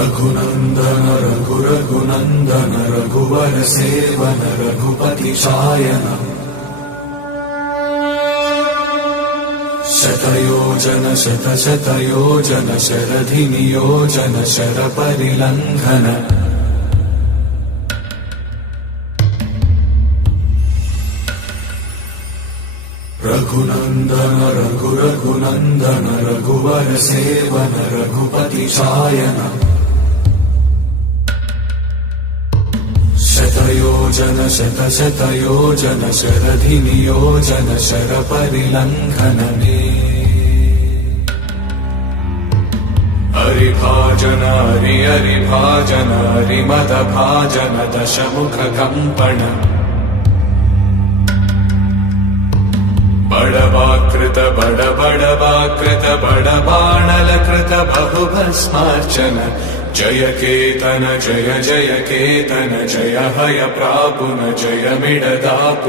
रघुनन्दन रघुनन्दन रघुवर सेवन रघुपति शायन शतयोजन शतशतयोजन शरधि नियोजन शरपरिलङ्घन रघुनन्दन रघुनन्दन रघुवर सेवन रघुपति शायन शतयोजन शतशतयोजन शरधि नियोजन शरपरिलङ्घन हरिभाजन हरिभाजन हरिमदभाजन दशमुख कंपन बड़वाकृत बड़वाकृत बड़बाणलकृत बहुभस्मार्चन जय केतन जय जय केतन जय हय प्रापुन जय मिडदापु।